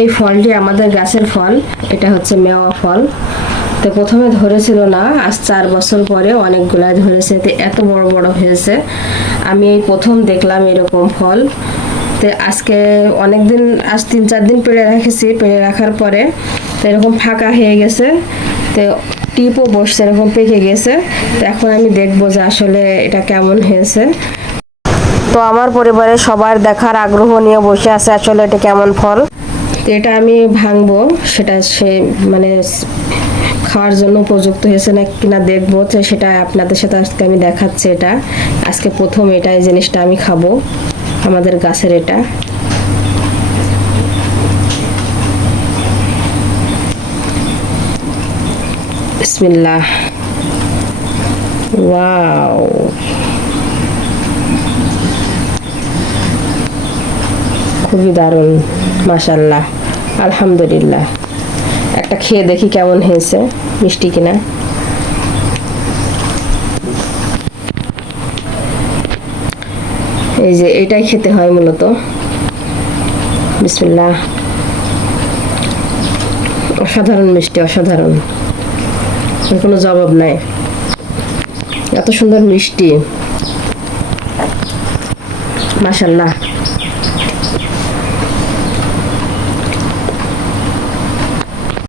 এই ফলটি আমাদের গাছের ফল, এটা হচ্ছে মেওয়া ফল। তো প্রথমে ধরেছিল না, আজ চার বছর পরে অনেকগুলা ধরেছে, তো এত বড় বড় হয়েছে। আমি এই প্রথম দেখলাম এরকম ফল। তো আজকে অনেকদিন, আজ তিন চার দিন পেড়ে রেখেছি, পেড়ে রাখার পরে তো এরকম ফাঁকা হয়ে গেছে। তো টিপও বসছে, এরকম পেকে গেছে। তো এখন আমি দেখব যে আসলে এটা কেমন হয়েছে। তো আমার পরিবারের সবার দেখার আগ্রহ নিয়ে বসে আছে আসলে এটা কেমন ফল। এটা আমি ভাঙবো, সেটা সে মানে খাওয়ার জন্য উপযুক্ত হয়েছে না কিনা দেখব সেটা আপনাদের সাথে আজকে আমি দেখাচ্ছি এটা। আজকে প্রথম এটা, এই জিনিসটা আমি খাব, আমাদের গাছের এটা। বিসমিল্লাহ। ওয়াও। খুবই দারুণ মাশাল্লাহ আলহামদুলিল্লাহ। একটা খেয়ে দেখি কেমন হয়েছে, মিষ্টি কিনা। এই যে এটাই খেতে হয় মূলত। বিসমিল্লাহ। অসাধারণ মিষ্টি, অসাধারণ। এর কোনো জবাব নাই। এত সুন্দর মিষ্টি। মাশাল্লাহ